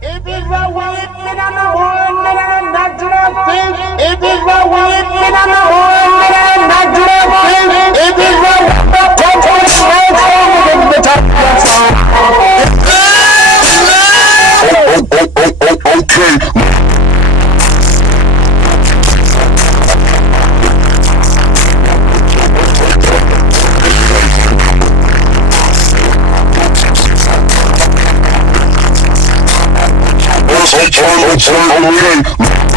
If it's right with me, then I'm the one, then I'm not to the thing. If it's right with me, then I'm the one, then I'm not to the thing. If it's right with me, come to the song, the top of the song. Okay. I'm